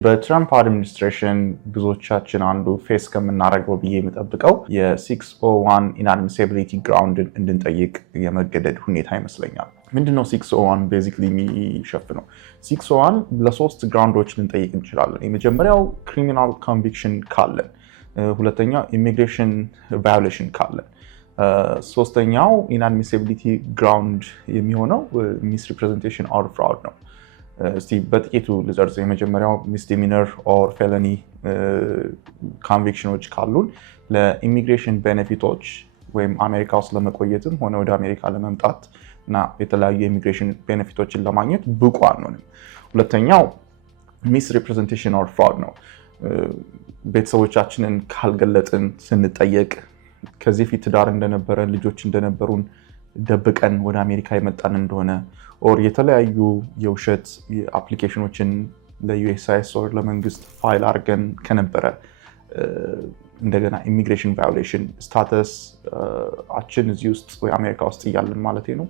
በትራምፕ አድሚኒስትሬሽን ብዙዎቻችን አንዱ ፌስ ከምናደርገው ብዬ የምጠብቀው የ601 ኢንአድሚሲቢሊቲ ግራውንድን እንድንጠይቅ የመገደድ ሁኔታ ይመስለኛል። ምንድነው 601 ቤዚክሊ የሚሸፍነው? 601 ለሶስት ግራውንዶች ልንጠይቅ እንችላለን። የመጀመሪያው ክሪሚናል ኮንቪክሽን ካለን፣ ሁለተኛ ኢሚግሬሽን ቫዮሌሽን ካለን፣ ሶስተኛው ኢንአድሚሲቢሊቲ ግራውንድ የሚሆነው ሚስሪፕሬዘንቴሽን ኦር ፍራውድ ነው። እስቲ በጥቂቱ ልዘርዝ። የመጀመሪያው ሚስዲሚነር ኦር ፌለኒ ኮንቪክሽኖች ካሉን ለኢሚግሬሽን ቤኔፊቶች ወይም አሜሪካ ውስጥ ለመቆየትም ሆነ ወደ አሜሪካ ለመምጣት እና የተለያዩ የኢሚግሬሽን ቤኔፊቶችን ለማግኘት ብቁ አንሆንም። ሁለተኛው ሚስሪፕሬዘንቴሽን ኦር ፍራውድ ነው። ቤተሰቦቻችንን ካልገለጥን ስንጠየቅ ከዚህ ፊት ትዳር እንደነበረን ልጆች እንደነበሩን ደብቀን ወደ አሜሪካ የመጣን እንደሆነ ኦር የተለያዩ የውሸት አፕሊኬሽኖችን ለዩኤስሲአይኤስ ኦር ለመንግስት ፋይል አድርገን ከነበረ እንደገና ኢሚግሬሽን ቫዮሌሽን ስታተስ አችን እዚህ ውስጥ ወይ አሜሪካ ውስጥ እያለን ማለት ነው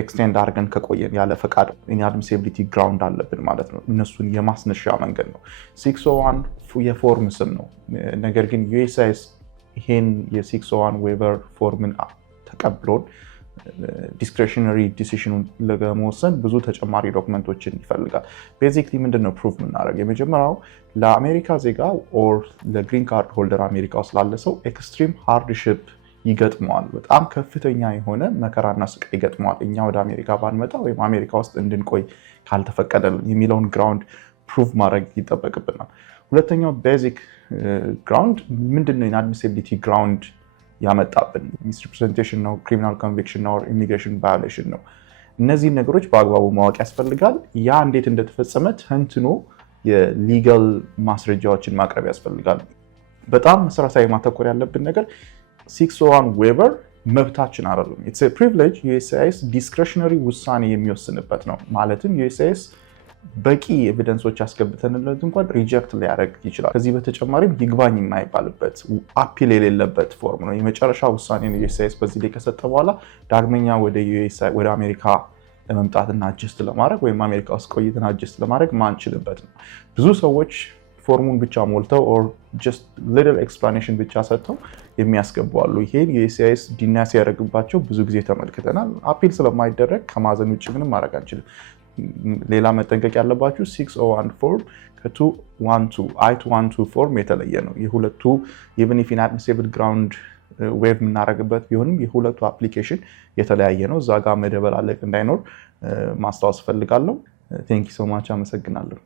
ኤክስቴንድ አድርገን ከቆየን ያለ ፈቃድ ኢንአድሚሲቢሊቲ ግራውንድ አለብን ማለት ነው። እነሱን የማስነሻ መንገድ ነው። 601 የፎርም ስም ነው። ነገር ግን ዩኤስሲአይኤስ ይሄን የ601 ዌቨር ፎርምን ተቀብሎን ዲስክሬሽነሪ ዲሲሽኑን ለመወሰን ብዙ ተጨማሪ ዶክመንቶችን ይፈልጋል። ቤዚክሊ ምንድነው ፕሩቭ የምናደርግ? የመጀመሪያው ለአሜሪካ ዜጋ ኦር ለግሪን ካርድ ሆልደር አሜሪካ ውስጥ ላለ ሰው ኤክስትሪም ሃርድሺፕ ይገጥመዋል። በጣም ከፍተኛ የሆነ መከራና ስቃይ ይገጥመዋል እኛ ወደ አሜሪካ ባንመጣ ወይም አሜሪካ ውስጥ እንድንቆይ ካልተፈቀደልን የሚለውን ግራውንድ ፕሩቭ ማድረግ ይጠበቅብናል። ሁለተኛው ቤዚክ ግራውንድ ምንድነው? ኢንአድሚሲቢሊቲ ግራውንድ ያመጣብን ሚስሪፕሬዘንቴሽን ነው፣ ክሪሚናል ኮንቪክሽን ነው፣ ኢሚግሬሽን ቫዮሌሽን ነው። እነዚህን ነገሮች በአግባቡ ማወቅ ያስፈልጋል። ያ እንዴት እንደተፈጸመ ተንትኖ የሊጋል ማስረጃዎችን ማቅረብ ያስፈልጋል። በጣም መሰረታዊ ማተኮር ያለብን ነገር 601 ዌቨር መብታችን አይደለም። ኢትስ ኤ ፕሪቪሌጅ ዩኤስሲአይኤስ ዲስክሬሽነሪ ውሳኔ የሚወስንበት ነው። ማለትም ዩኤስሲአይኤስ በቂ ኤቪደንሶች ያስገብተንለት እንኳን ሪጀክት ሊያደርግ ይችላል። ከዚህ በተጨማሪም ይግባኝ የማይባልበት አፒል የሌለበት ፎርም ነው። የመጨረሻ ውሳኔ ነው ዩኤስሲአይኤስ በዚህ ላይ ከሰጠ በኋላ ዳግመኛ ወደ አሜሪካ ለመምጣትና አጀስት ለማድረግ ወይም አሜሪካ ውስጥ ቆይተን አጀስት ለማድረግ ማንችልበት ነው። ብዙ ሰዎች ፎርሙን ብቻ ሞልተው ኦር ጀስት ሊትል ኤክስፕላኔሽን ብቻ ሰጥተው የሚያስገቡ አሉ። ይሄን ዩኤስሲአይኤስ ዲናይ ሲያደርግባቸው ብዙ ጊዜ ተመልክተናል። አፒል ስለማይደረግ ከማዘን ውጭ ምንም ማድረግ አንችልም። ሌላ መጠንቀቅ ያለባችሁ 601 ፎርም ከ212 I212 ፎርም የተለየ ነው። የሁለቱ ኢቨን ኢፍ ኢንአድሚሲብል ግራውንድ ዌቭ የምናደርግበት ቢሆንም የሁለቱ አፕሊኬሽን የተለያየ ነው። እዛ ጋር መደበላለቅ እንዳይኖር ማስታወስ ፈልጋለሁ። ቴንክ ዩ ሶ ማች። አመሰግናለሁ።